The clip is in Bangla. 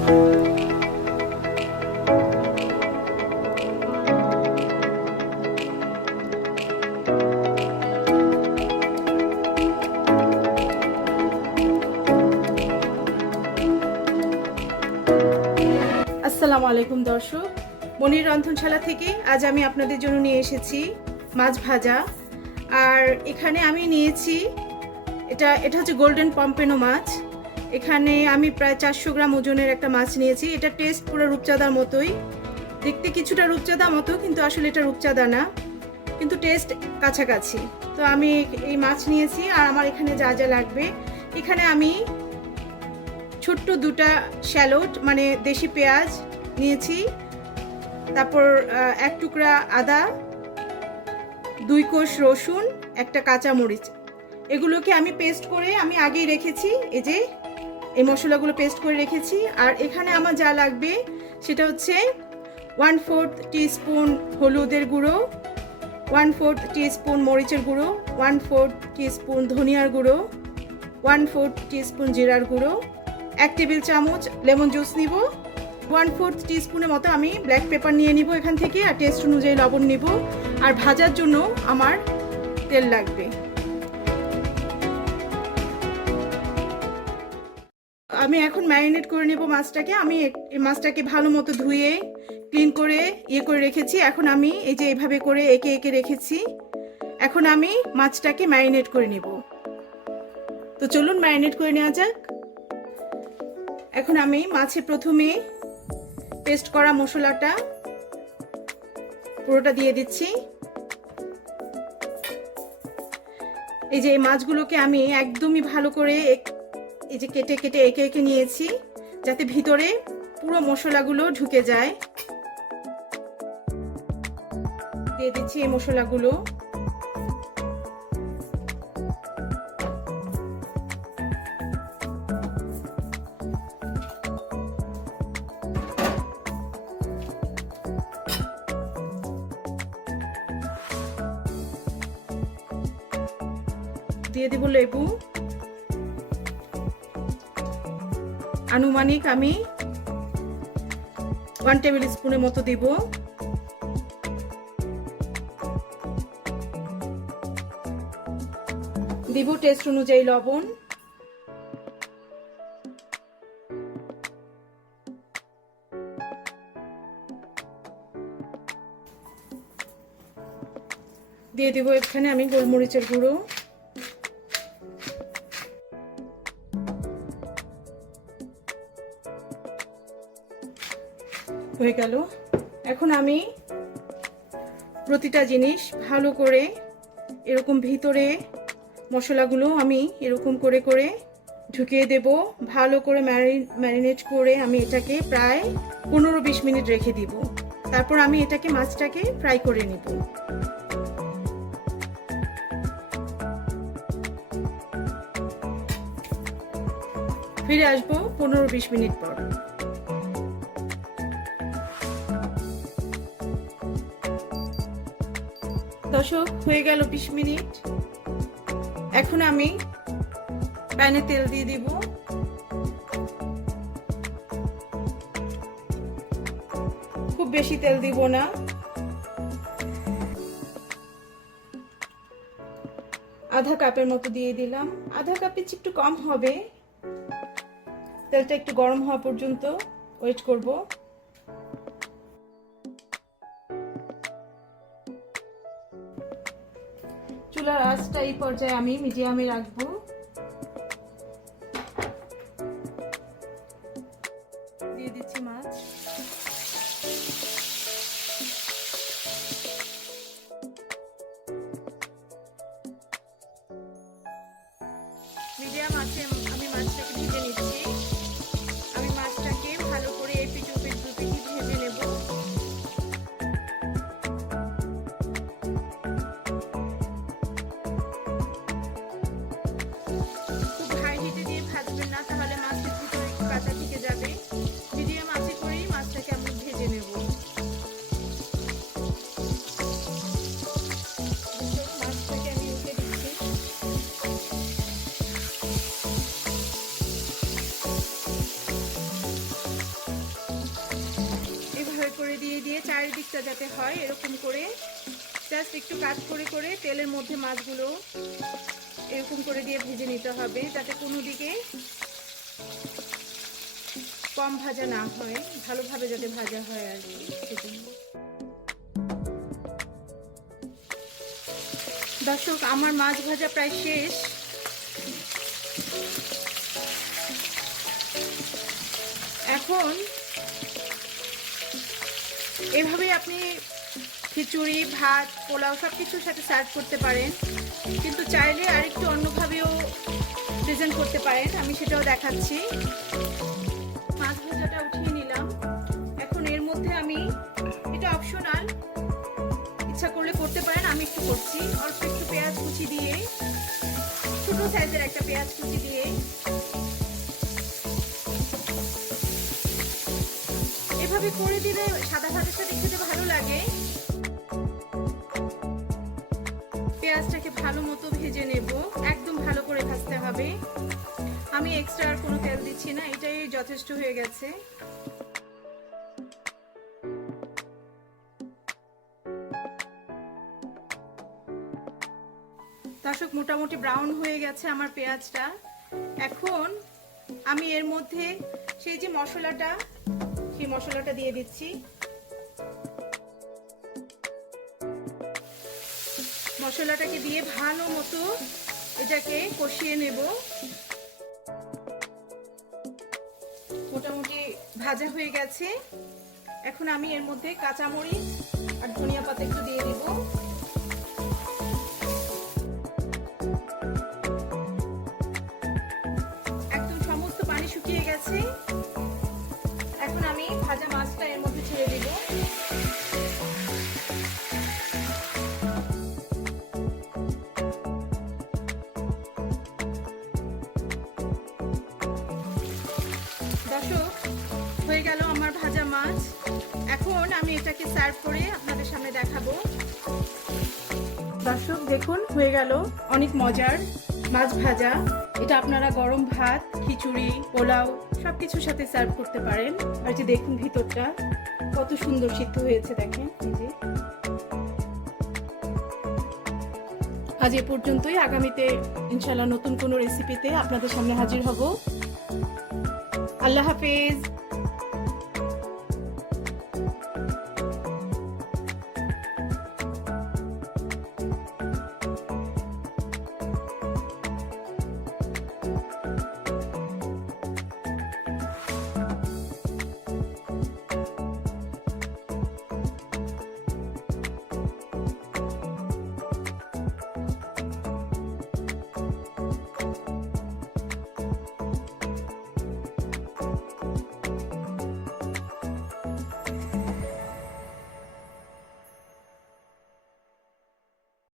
আসসালামু আলাইকুম দর্শক। মনির রন্ধনশালা থেকে আজ আমি আপনাদের জন্য নিয়ে এসেছি মাছ ভাজা। আর এখানে আমি নিয়েছি, এটা এটা হচ্ছে গোল্ডেন পম্পেনো মাছ। এখানে আমি প্রায় চারশো গ্রাম ওজনের একটা মাছ নিয়েছি। এটা টেস্ট পুরো রূপচাঁদার মতোই। দেখতে কিছুটা রূপচাঁদা মতো, কিন্তু আসলে এটা রূপচাঁদা না। কিন্তু টেস্ট কাছাকাছি। তো আমি এই মাছ নিয়েছি আর আমার এখানে যা যা লাগবে। এখানে আমি ছোট্ট দুটা শ্যালোট মানে দেশি পেঁয়াজ নিয়েছি। তারপর এক টুকরা আদা, দুই কোষ রসুন, একটা কাঁচা মরিচ এগুলোকে আমি পেস্ট করে আমি আগেই রেখেছি। এই যে এই মশলাগুলো পেস্ট করে রেখেছি। আর এখানে আমার যা লাগবে সেটা হচ্ছে ওয়ান ফোর্থ টিস্পুন হলুদের গুঁড়ো ওয়ান ফোর্থ টিস্পুন মরিচের গুঁড়ো ওয়ান ফোর্থ টিস্পুন ধনিয়ার গুঁড়ো ওয়ান ফোর্থ টিস্পুন জিরার গুঁড়ো, এক টেবিল চামচ লেমন জুস নিব। ওয়ান ফোর্থ টিস্পুনের মতো আমি ব্ল্যাক পেপার নিয়ে নিব এখান থেকে, আর টেস্ট অনুযায়ী লবণ নিব। আর ভাজার জন্য আমার তেল লাগবে। আমি এখন ম্যারিনেট করে নেব মাছটাকে। আমি মাছটাকে ভালো মতো ধুয়ে, ক্লিন করে ইয়ে করে রেখেছি। এখন আমি এই যে এভাবে করে একে একে রেখেছি। এখন আমি মাছটাকে ম্যারিনেট করে নেব। তো চলুন ম্যারিনেট করে নেওয়া যাক। এখন আমি মাছে প্রথমে পেস্ট করা মশলাটা পুরোটা দিয়ে দিচ্ছি। এই যে মাছগুলোকে আমি একদমই ভালো করে এই যে কেটে কেটে একে একে নিয়েছি, যাতে ভিতরে পুরো মশলাগুলো ঢুকে যায়। দিয়ে দিচ্ছি এই মশলাগুলো। দিয়ে দেব লেবু। আনুমানিক আমি ওয়ান টেবিল স্পুনের মতো দিব। দিব টেস্ট অনুযায়ী লবণ। দিয়ে দিব এখানে আমি গোলমরিচের গুঁড়ো। হয়ে গেল। এখন আমি প্রতিটা জিনিস ভালো করে এরকম ভিতরে মশলাগুলো আমি এরকম করে করে ঢুকিয়ে দেব। ভালো করে ম্যারিনেট করে আমি এটাকে প্রায় পনেরো বিশ মিনিট রেখে দিব। তারপর আমি এটাকে মাছটাকে ফ্রাই করে নিব। ফিরে আসব পনেরো বিশ মিনিট পর। দর্শক হয়ে গেল বিশ মিনিট। এখন আমি প্যানে তেল দিয়ে দিব। খুব বেশি তেল দিব না। আধা কাপের মতো দিয়ে দিলাম। আধা কাপের একটু কম হবে। তেলটা একটু গরম হওয়া পর্যন্ত ওয়েট করব। চুলার আঁচটা এই পর্যায়ে আমি মিডিয়ামে রাখব। দিয়ে দিচ্ছি মাছ। মিডিয়াম আছে, আমি মাছটাকে ভেজে নিচ্ছি। পিসটা যাতে হয় এরকম করে জাস্ট একটু কাট করে করে তেলের মধ্যে মাছগুলো এরকম করে দিয়ে ভেজে নিতে হবে, যাতে কোনো দিকে কম ভাজা না হয়, ভালোভাবে যাতে ভাজা হয় আর কি দর্শক, আমার মাছ ভাজা প্রায় শেষ। এখন এভাবে আপনি খিচুড়ি, ভাত, পোলাও সব কিছুর সাথে সার্ভ করতে পারেন। কিন্তু চাইলে আরেকটু অন্যভাবেও প্রেজেন্ট করতে পারেন। আমি সেটাও দেখাচ্ছি। মাছ ভাজাটা উঠিয়ে নিলাম। এখন এর মধ্যে আমি, এটা অপশনাল ইচ্ছা করলে করতে পারেন, আমি একটু করছি। অল্প একটু পেঁয়াজ কুচি দিয়ে, ছোট সাইজের একটা পেঁয়াজ কুচি দিয়ে এভাবে করে দিলে সাদা ভাতের সাথে খেতে ভালো লাগে। পেঁয়াজটাকে ভালো মতো ভেজে নেব। একদম ভালো করে ভাজতে হবে। আমি এক্সট্রা আর কোনো তেল দিচ্ছি না, এটাই যথেষ্ট হয়ে গেছে। দর্শক, মোটামুটি ব্রাউন হয়ে গেছে আমার পেঁয়াজটা। এখন আমি এর মধ্যে সেই যে মশলাটা সেই মশলাটা দিয়ে দিচ্ছি। মশলাটাকে দিয়ে ভালো মতো এটাকে কষিয়ে নেব। মোটামুটি ভাজা হয়ে গেছে। এখন আমি এর মধ্যে কাঁচামরিচ আর ধনিয়া পাতা একটু দিয়ে দিব। হয়ে গেল আমার ভাজা মাছ। এখন আমি এটাকে সার্ভ করে আপনাদের সামনে দেখাবো। দর্শক, দেখুন, হয়ে গেল অনেক মজার মাছ ভাজা। এটা আপনারা গরম ভাত, খিচুড়ি, পোলাও সব কিছুর সাথে সার্ভ করতে পারেন। আর যে দেখুন ভিতরটা, কত সুন্দর সিদ্ধ হয়েছে, দেখেন, এই যে। আজ এ পর্যন্তই। আগামীতে ইনশাল্লাহ নতুন কোনো রেসিপিতে আপনাদের সামনে হাজির হব। আল্লাহ হাফেজ।